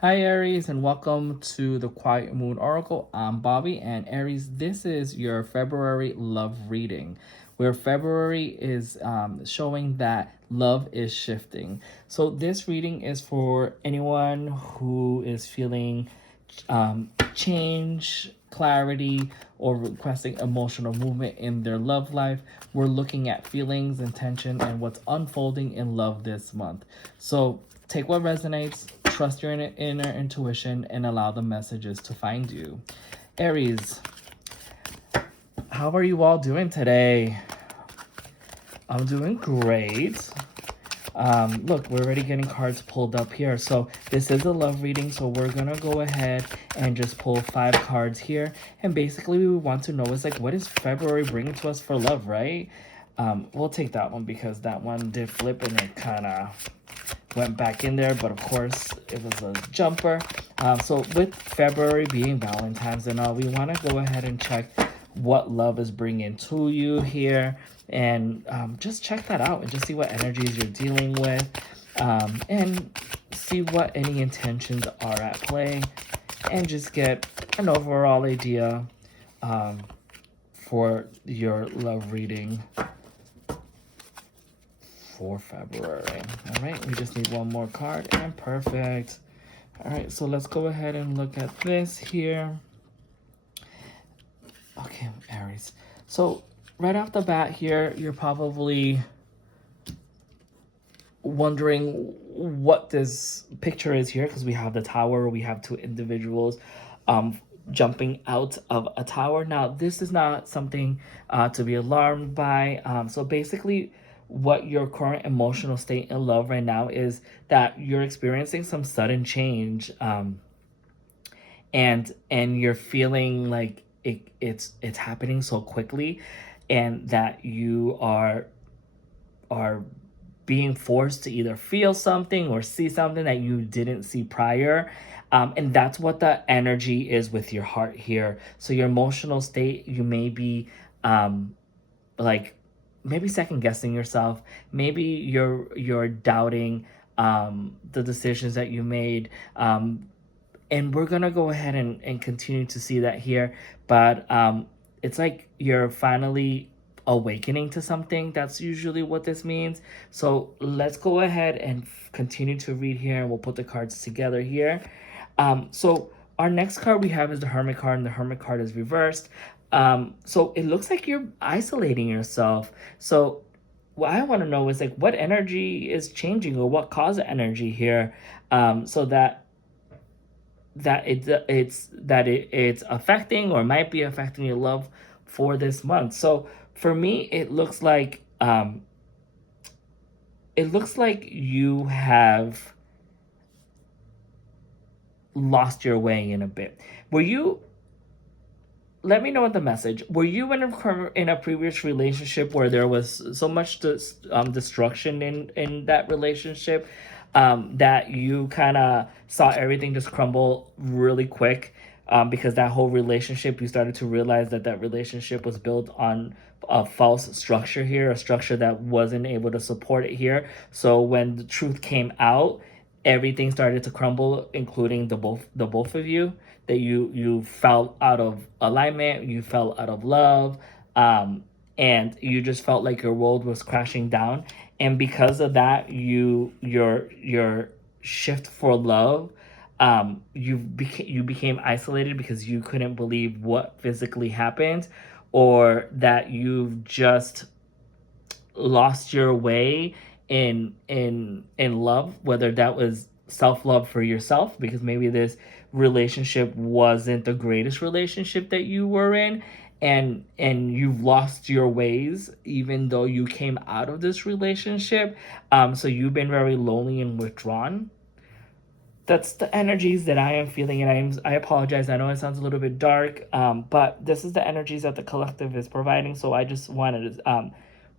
Hi, Aries, and welcome to the Quiet Moon Oracle. I'm Bobby, and Aries, this is your February love reading, where February is showing that love is shifting. So, this reading is for anyone who is feeling change, clarity, or requesting emotional movement in their love life. We're looking at feelings, intention, and what's unfolding in love this month. So take what resonates, trust your inner intuition, and allow the messages to find you. Aries, how are you all doing today? I'm doing great. Look, we're already getting cards pulled up here. So this is a love reading. So we're going to go ahead and just pull 5 cards here. And basically we want to know is like, what is February bringing to us for love, right? We'll take that one because that one did flip and it kind of went back in there. But of course, it was a jumper. So with February being Valentine's and all, we want to go ahead and check what love is bringing to you here, and just check that out and just see what energies you're dealing with, and see what any intentions are at play, and just get an overall idea for your love reading for February. All right, we just need one more card and perfect. All right, so let's go ahead and look at this here. Okay, Aries. So right off the bat here, you're probably wondering what this picture is here because we have the tower, we have 2 individuals jumping out of a tower. Now, this is not something to be alarmed by. So basically, what your current emotional state in love right now is that you're experiencing some sudden change, and you're feeling like it's happening so quickly, and that you are being forced to either feel something or see something that you didn't see prior. And that's what the energy is with your heart here. So your emotional state, you may be like maybe second guessing yourself. Maybe you're doubting the decisions that you made. And we're gonna go ahead and continue to see that here. But it's like you're finally awakening to something. That's usually what this means. So let's go ahead and continue to read here, and we'll put the cards together here. So our next card we have is the Hermit card, and the Hermit card is reversed. So it looks like you're isolating yourself. So what I want to know is like what energy is changing, or what caused the energy here, so it's affecting or might be affecting your love for this month. So for me, it looks like you have lost your way in a bit. Were you? Let me know in the message. Were you in a previous relationship where there was so much destruction in that relationship, that you kind of saw everything just crumble really quick, because that whole relationship, you started to realize that that relationship was built on a false structure here, a structure that wasn't able to support it here. So when the truth came out, everything started to crumble, including the both of you. That you fell out of alignment, you fell out of love, and you just felt like your world was crashing down. And because of that, your shift for love, you became isolated because you couldn't believe what physically happened, or that you've just lost your way in love, whether that was self-love for yourself because maybe this relationship wasn't the greatest relationship that you were in, and you've lost your ways even though you came out of this relationship. So you've been very lonely and withdrawn. That's the energies that I am feeling, and I apologize. I know it sounds a little bit dark, but this is the energies that the collective is providing. So I just wanted to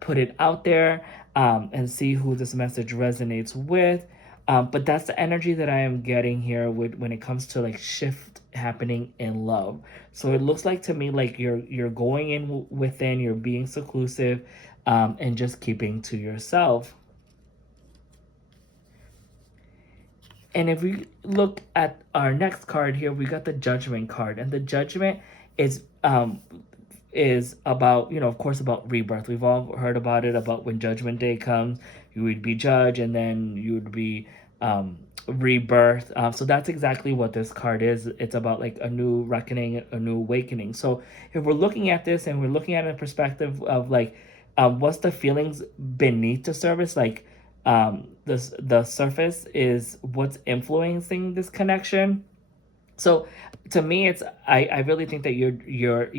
put it out there, and see who this message resonates with. But that's the energy that I am getting here with when it comes to like shift happening in love. So it looks like to me like you're going in within, you're being seclusive, and just keeping to yourself. And if we look at our next card here, we got the Judgment card, and the Judgment is about, of course, about rebirth. We've all heard about it, about when Judgment Day comes, you would be judged, and then you would be rebirth. So that's exactly what this card is. It's about like a new reckoning, a new awakening. So if we're looking at this and we're looking at it in perspective of like, what's the feelings beneath the surface, like the surface is what's influencing this connection. So to me, it's I really think that you're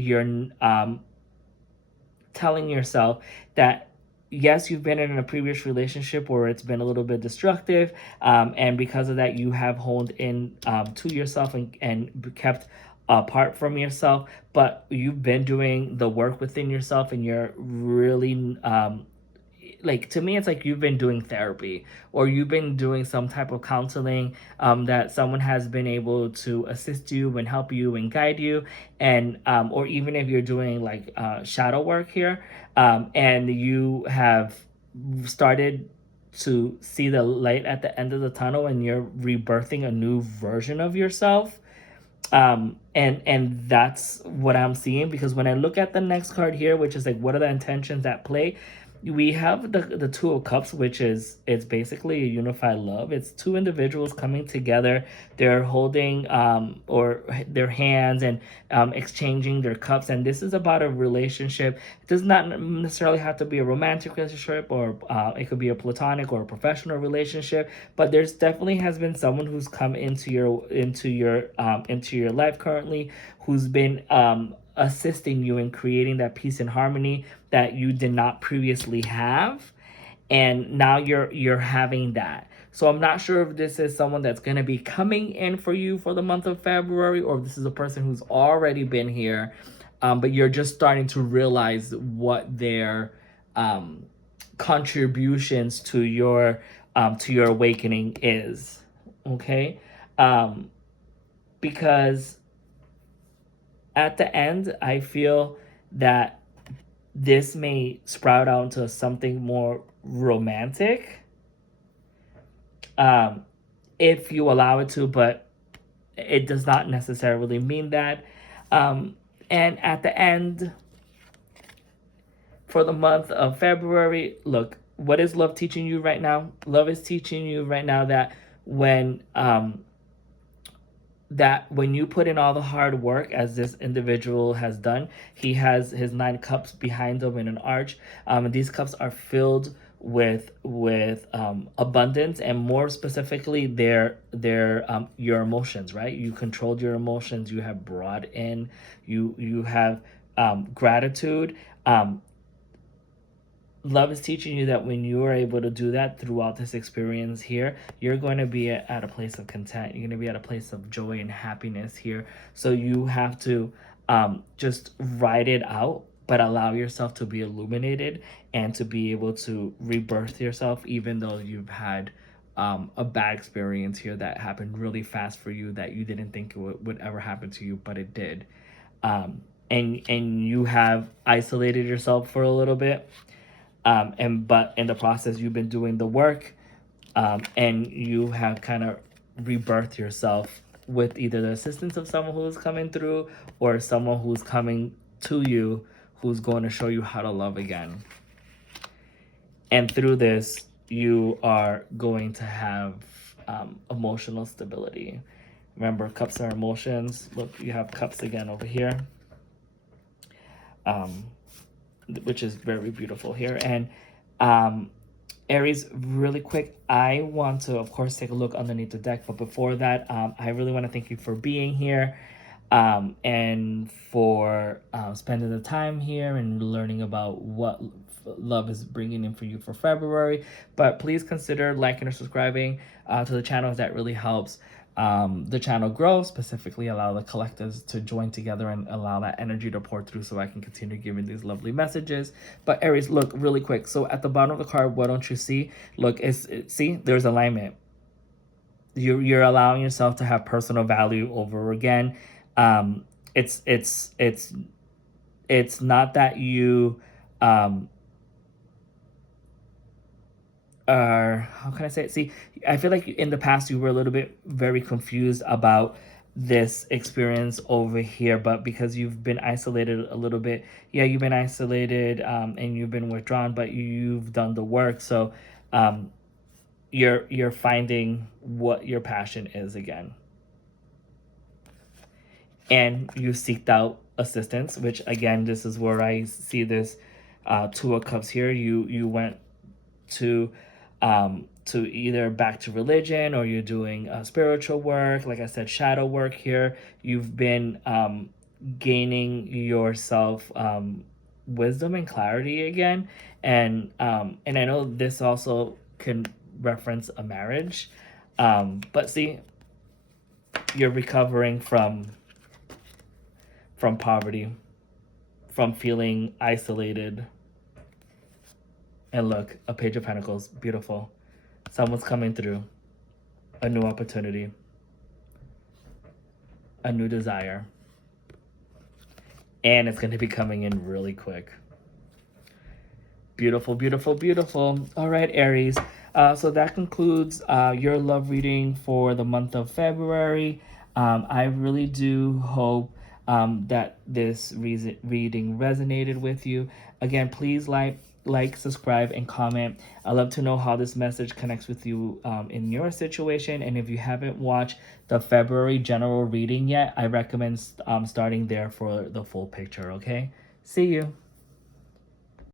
telling yourself that yes, you've been in a previous relationship where it's been a little bit destructive, and because of that, you have honed in to yourself and kept apart from yourself. But you've been doing the work within yourself, and you're really like, to me, it's like you've been doing therapy, or you've been doing some type of counseling, that someone has been able to assist you and help you and guide you. And or even if you're doing like shadow work here, and you have started to see the light at the end of the tunnel, and you're rebirthing a new version of yourself. And that's what I'm seeing, because when I look at the next card here, which is like, what are the intentions at play, we have the Two of Cups, which is, it's basically a unified love. It's two individuals coming together. They're holding or their hands, and exchanging their cups, and this is about a relationship. It does not necessarily have to be a romantic relationship, or it could be a platonic or a professional relationship. But there's definitely has been someone who's come into your life currently, who's been assisting you in creating that peace and harmony that you did not previously have, and now you're having that. So I'm not sure if this is someone that's going to be coming in for you for the month of February, or if this is a person who's already been here, but you're just starting to realize what their contributions to your awakening is. Okay, because at the end, I feel that this may sprout out into something more romantic, um, if you allow it to, but it does not necessarily mean that. Um, and at the end, for the month of February, look, what is love teaching you right now? Love is teaching you right now that when you put in all the hard work, as this individual has done, he has his 9 cups behind him in an arch. These cups are filled with abundance, and more specifically, they're your emotions. Right, you controlled your emotions. You have brought in, you have gratitude. Love is teaching you that when you are able to do that throughout this experience here, you're going to be at a place of content. You're going to be at a place of joy and happiness here. So you have to just ride it out, but allow yourself to be illuminated and to be able to rebirth yourself, even though you've had a bad experience here that happened really fast for you, that you didn't think it would ever happen to you, but it did. And you have isolated yourself for a little bit, and but in the process, you've been doing the work, and you have kind of rebirthed yourself with either the assistance of someone who's coming through, or someone who's coming to you, who's going to show you how to love again. And through this, you are going to have emotional stability. Remember, cups are emotions. Look, you have cups again over here, um, which is very beautiful here. And Aries, really quick, I want to, of course, take a look underneath the deck. But before that, I really want to thank you for being here, and for spending the time here and learning about what love is bringing in for you for February. But please consider liking or subscribing to the channel. That really helps the channel grow, specifically allow the collectives to join together and allow that energy to pour through, so I can continue giving these lovely messages. But Aries, look really quick. So at the bottom of the card, what don't you see? Look, see, there's alignment. You're allowing yourself to have personal value over again. Um, it's not that you um, how can I say it? See, I feel like in the past you were a little bit very confused about this experience over here, but because you've been isolated a little bit, yeah, you've been isolated, and you've been withdrawn, but you've done the work, so um, you're finding what your passion is again, and you seeked out assistance, which again, this is where I see this Two of Cups here. You went to either back to religion, or you're doing spiritual work, like I said, shadow work here. You've been gaining yourself wisdom and clarity again, and I know this also can reference a marriage, but see, you're recovering from poverty, from feeling isolated. And look, a Page of Pentacles, beautiful. Someone's coming through. A new opportunity. A new desire. And it's going to be coming in really quick. Beautiful, beautiful, beautiful. All right, Aries. So that concludes your love reading for the month of February. I really do hope that this reading resonated with you. Again, please like, subscribe, and comment. I'd love to know how this message connects with you in your situation. And if you haven't watched the February general reading yet, I recommend starting there for the full picture, okay? See you.